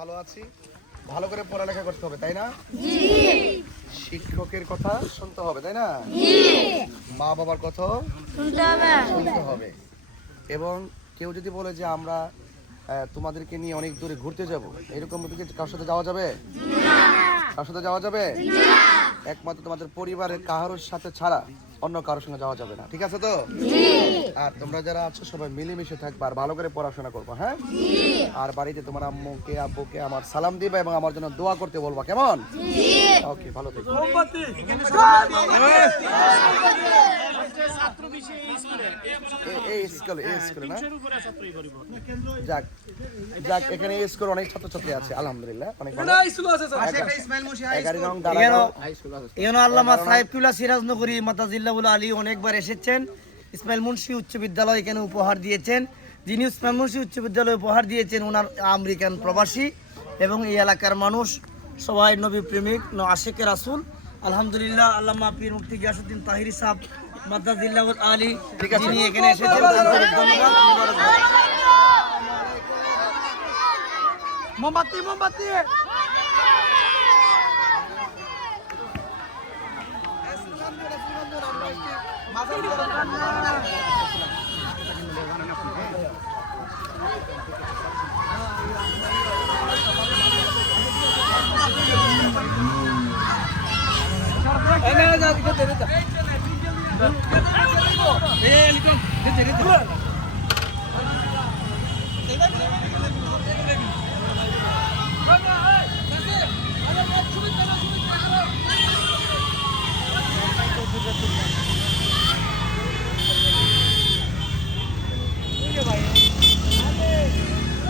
ভালো আছি। ভালো করে পড়ালেখা করতে হবে, তাই না? শিক্ষকের কথা শুনতে হবে, তাই না? মা বাবার কথা শুনতে হবে। এবং কেউ যদি বলে যে আমরা তোমাদেরকে নিয়ে অনেক দূরে ঘুরতে যাব, এরকম কারোর সাথে যাওয়া যাবে? কারোর সাথে যাওয়া যাবে? একমাত্র তোমাদের পরিবারের কারোর সাথে ছাড়া অন্য কারোর সঙ্গে যাওয়া যাবে না, ঠিক আছে তো? আর তোমরা যারা আছো সবাই মিলেমিশে থাকবে আর ভালো করে পড়াশোনা করবো, হ্যাঁ? আর বাড়িতে তোমার আম্মুকে আব্বুকে আমার সালাম দিবে এবং আমার জন্য দোয়া করতে বলবা, কেমন? ওকে, ভালো থেকো। এই স্কুলে না? যাক যাক, এখানে এই স্কুলে অনেক ছাত্রছাত্রী আছে, আলহামদুলিল্লাহ, অনেক ভালো। আল্লামা সাহেবুল্লাহ সিরাজনগরী মাতাজিল্লাহুল আলী অনেকবার এসেছেন। ইসমাইল মুন্সি উচ্চ বিদ্যালয় এখানে উপহার দিয়েছেন। যিনি ইসমাইল মুন্সি উচ্চ বিদ্যালয় উপহার দিয়েছেন ওনার আমেরিকান প্রবাসী এবং এই এলাকার মানুষ সবাই নবী প্রেমিক, আশিকে রাসূল। আলহামদুলিল্লাহ, আল্লামা পীর মুফতি গিয়াসউদ্দিন তাহিরি সাহেব মাতাজিল্লাহুল আলী যিনি এখানে এসেছেন, ধন্যবাদ। মোমবাতি মোমবাতি